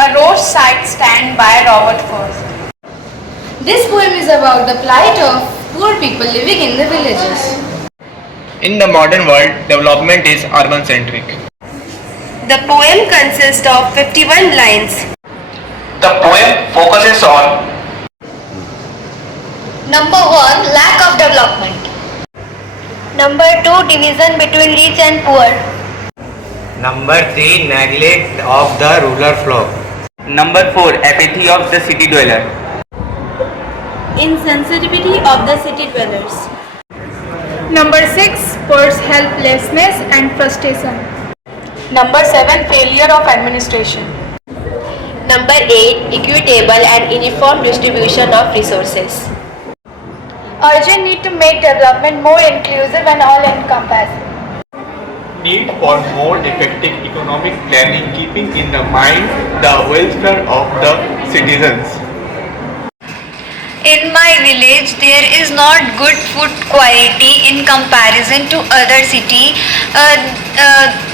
A Roadside Stand by Robert Frost. This poem is about the plight of poor people living in the villages. In the modern world, development is urban-centric. The poem consists of 51 lines. The poem focuses on Number 1. Lack of development. Number 2. Division between rich and poor. Number 3. Neglect of the rural flock. Number 4. Apathy of the city dweller. Insensitivity of the city dwellers. Number 6. Poor's helplessness and frustration. Number 7. Failure of administration. Number 8. Equitable and uniform distribution of resources. Urgent need to make development more inclusive and all-encompassing. Need for more effective economic planning, keeping in the mind the welfare of the citizens. In my village, there is not good food quality in comparison to other city.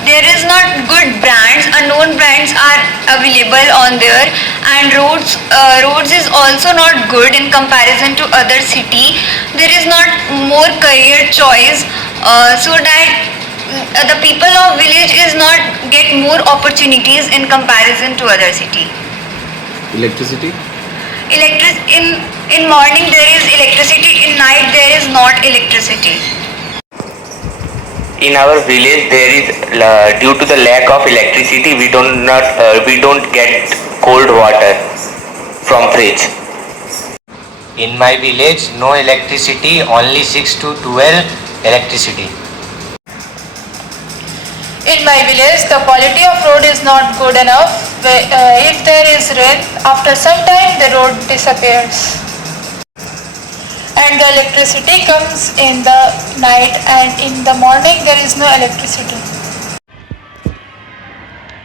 There is not good brands. Unknown brands are available on there, and roads is also not good in comparison to other city. There is not more career choice, so that the people of village is not get more opportunities in comparison to other city. Electricity? In morning there is electricity, in night there is not electricity. In our village, there is due to the lack of electricity, we don't get cold water from fridge. In my village, no electricity, only 6 to 12 electricity. In my village, the quality of road is not good enough. If there is rain, after some time the road disappears. And the electricity comes in the night, and in the morning there is no electricity.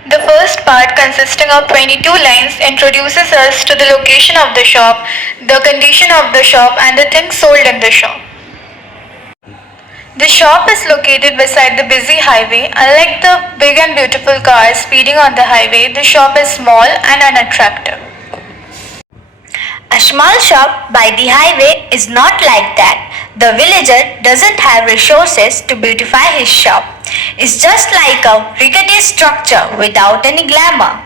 The first part, consisting of 22 lines, introduces us to the location of the shop, the condition of the shop, and the things sold in the shop. The shop is located beside the busy highway. Unlike the big and beautiful cars speeding on the highway, the shop is small and unattractive. A small shop by the highway is not like that. The villager doesn't have resources to beautify his shop. It's just like a rickety structure without any glamour.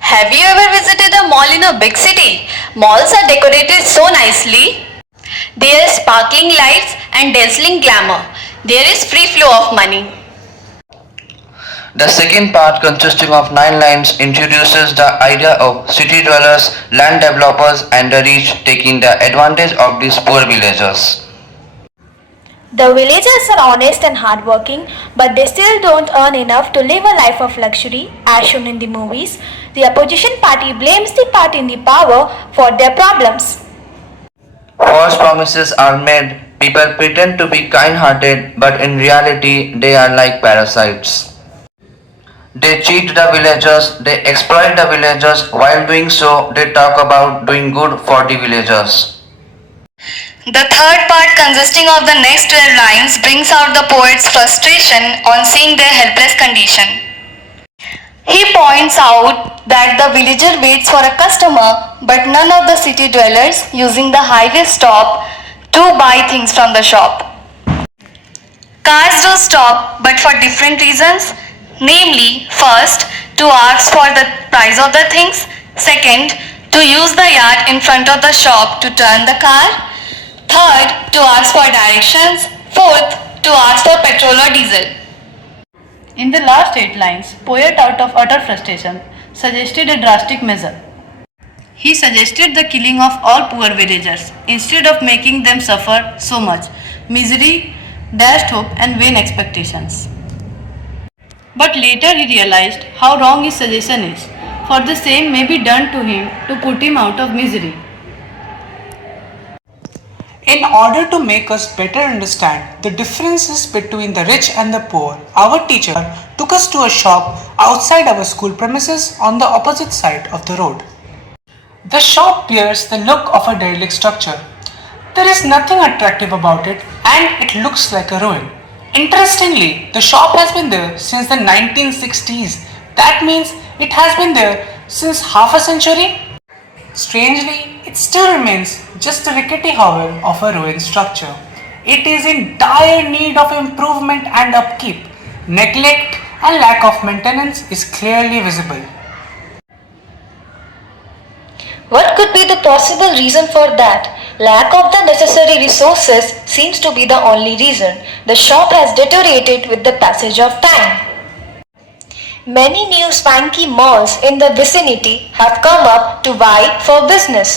Have you ever visited a mall in a big city? Malls are decorated so nicely. There are sparkling lights and dazzling glamour. There is free flow of money. The second part, consisting of 9 lines, introduces the idea of city dwellers, land developers and the rich taking the advantage of these poor villagers. The villagers are honest and hardworking, but they still don't earn enough to live a life of luxury, as shown in the movies. The opposition party blames the party in the power for their problems. False promises are made. People pretend to be kind-hearted, but in reality they are like parasites. They cheat the villagers, they exploit the villagers. While doing so, they talk about doing good for the villagers. The third part, consisting of the next 12 lines, brings out the poet's frustration on seeing their helpless condition. He points out that the villager waits for a customer, but none of the city dwellers using the highway stop to buy things from the shop. Cars do stop, but for different reasons. Namely, first, to ask for the price of the things. Second, to use the yard in front of the shop to turn the car. Third, to ask for directions. Fourth, to ask for petrol or diesel. In the last 8 lines, poet, out of utter frustration, suggested a drastic measure. He suggested the killing of all poor villagers instead of making them suffer so much misery, dashed hope and vain expectations. But later he realized how wrong his suggestion is, for the same may be done to him to put him out of misery. In order to make us better understand the differences between the rich and the poor, our teacher took us to a shop outside our school premises on the opposite side of the road. The shop bears the look of a derelict structure. There is nothing attractive about it, and it looks like a ruin. Interestingly, the shop has been there since the 1960s. That means It has been there since half a century. Strangely, it still remains just a rickety hovel of a ruined structure. It is in dire need of improvement and upkeep. Neglect and lack of maintenance is clearly visible. What could be the possible reason for that? Lack of the necessary resources seems to be the only reason. The shop has deteriorated with the passage of time. Many new swanky malls in the vicinity have come up to vie for business.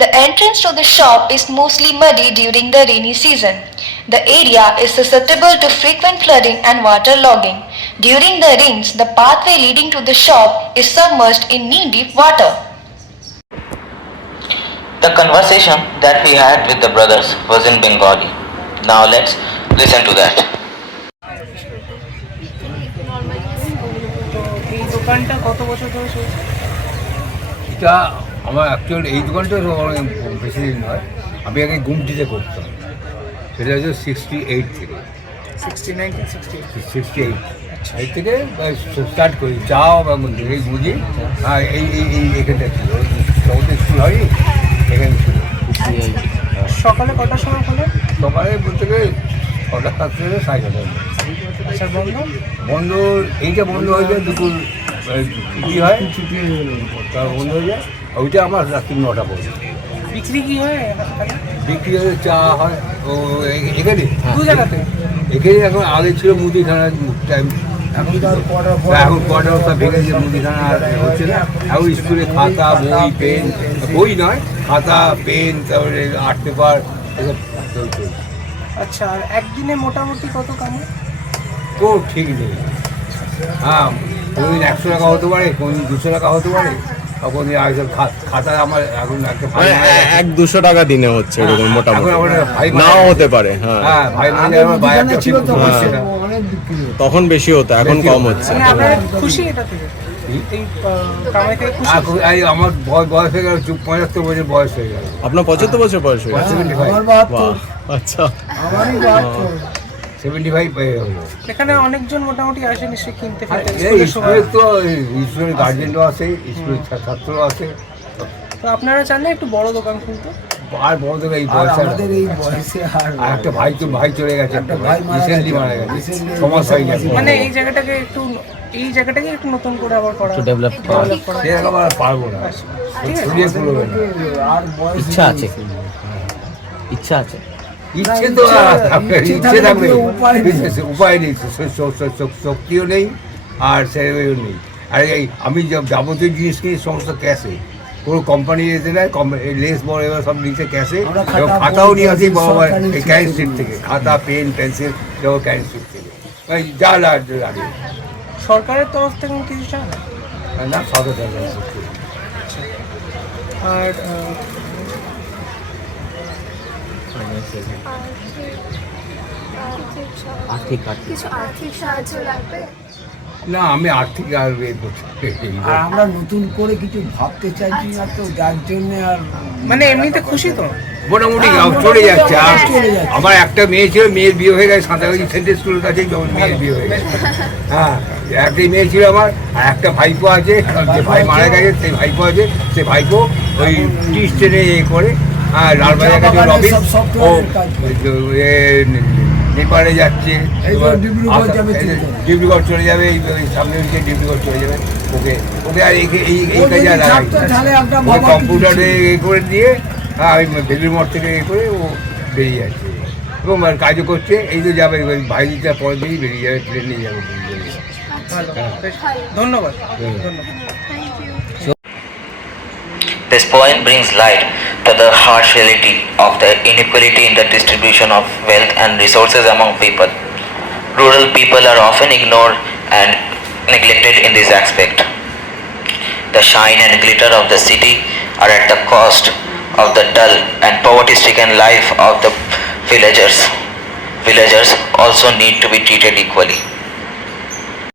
The entrance to the shop is mostly muddy during the rainy season. The area is susceptible to frequent flooding and waterlogging. During the rains, the pathway leading to the shop is submerged in knee-deep water. The conversation that we had with the brothers was in Bengali. Now let's listen to that. এই দোকানটা কত বছর ধরে চলছে? এটা আমার actually এই দোকানটা অনেক বেশি দিন নয়, আমি আগে গুমটিতে করতাম, সেটা হচ্ছে 68 থেকে 68 এই থেকে স্টার্ট করি চা এই বুঝি। হ্যাঁ এই এখানটা ছিল সমুদ্র স্কুল হয়নি, এখানে ছিল। সকালে কটার সময় খোলে? সকালে বলতে গেলে 6টা 7 থেকে 6:30। আচ্ছা, বন্ধ? বন্ধ এইটা বন্ধ হয়ে যায় দুপুর ছুটি হয়, তার বন্ধ হয়ে যায়। ওইটা আমার রাত্রি 9টা পর্যন্ত। বিক্রি কি হয়? বিক্রি হয় চা হয় ও এখানে দু জায়গাতে। এখানে এখন আগে ছিল মুদিখানা টাইম, এখন কটা ভেঙেছে, মুদিখানা আর হচ্ছে না। এখন স্কুলে খাতা বই পেন, বই নয় খাতা পেন, তারপরে আর্ট পেপার এসব চলছে। আচ্ছা, আর একদিনে মোটামুটি কত কামায়? তো ঠিক নেই। হ্যাঁ, কোনোদিন 100 টাকা হতে পারে, কোনোদিন 200 টাকা হতে পারে, তখন খাতা আমার এখন একটা 1-200 টাকা দিনে হচ্ছে এরকম মোটামুটি, নাও হতে পারে। হ্যাঁ, তখন বেশি হতো, এখন কম হচ্ছে। খুশি এটা থেকে? আমার বয়স হয়ে গেল, 75 বছর বয়স হয়ে গেল। আপনার 75 বছর বয়স হয়ে গেল? 75। আচ্ছা, 75 হয়ে গেল। এখানে অনেকজন মোটামুটি আসে নিশ্চয়ই কিনতে। স্কুলের তো স্কুলের গার্জেনরাও আছে, স্কুলের ছাত্ররাও আছে। তো আপনারা চান একটু বড় দোকান খুলতে? আর বড় দোকান এই বয়সে আর একটা ভাই চলে গেছে, একটা ভাই রিসেন্টলি মারা গেছে, সমস্যা হয়ে গেছে। মানে এই জায়গাটাকে একটু নতুন করে আবার করা, ডেভেলপ করা, সেরকম আর পারবো না, ইচ্ছা আছে, ইচ্ছা আছে, ইচ্ছে তো ইচ্ছে থাকবে, উপায় নেই, শক্তিও নেই আর সেও নেই। আর এই আমি যাবতীয় জিনিস কিনি সমস্ত ক্যাশে, কোনো কোম্পানি এতে নেয়, লেস বড় এবার সব নিচে ক্যাশে, এবং খাতাও নিয়ে আসি বাবা এই ক্যান স্ট্রিট থেকে, খাতা পেন পেন্সিল সব ক্যান স্ট্রিট থেকে, যা লাগে। সরকারের তরফ থেকে কিছু চান না? সরকার। আর কিছু আর্থিক সাহায্য লাগবে? না, আমি আর্থিক আর আমরা নতুন করে কিছু ভাবতে চাইছি না, তো যার জন্য আর মানে এমনিতে খুশি তো মোটামুটি চলে যাচ্ছে। আর আমার একটা মেয়ে ছিল, মেয়ের বিয়ে হয়ে গেছে সাঁতারগাছি সেন্ট্রাল স্কুলের কাছে, যখন মেয়ের বিয়ে হয়ে গেছে। হ্যাঁ, একটাই মেয়ে ছিল আমার, আর একটা ভাইপো আছে, যে ভাই মারা গেছে সেই ভাইপো আছে, সে ভাইপো ওই টি স্টেনে করে, হ্যাঁ, লালবাজার কাছে রবিন, ও নেপালে যাচ্ছে, ডিব্রুগড় চলে যাবে, এই সামনে ডিব্রুগড় চলে যাবে। ওকে আর এই কাজে আর কম্পিউটারে করে দিয়ে, হ্যাঁ, ওই বেলুর মঠ থেকে করে ও বেরিয়ে যাচ্ছে এবং কাজও করছে। এই তো যাবে ভাইজিটা পরে দিয়েই বেরিয়ে যাবে, ট্রেনে যাবে। ধন্যবাদ। This poem brings light to the harsh reality of the inequality in the distribution of wealth and resources among people. Rural people are often ignored and neglected in this aspect. The shine and glitter of the city are at the cost of the dull and poverty-stricken life of the villagers. Villagers also need to be treated equally.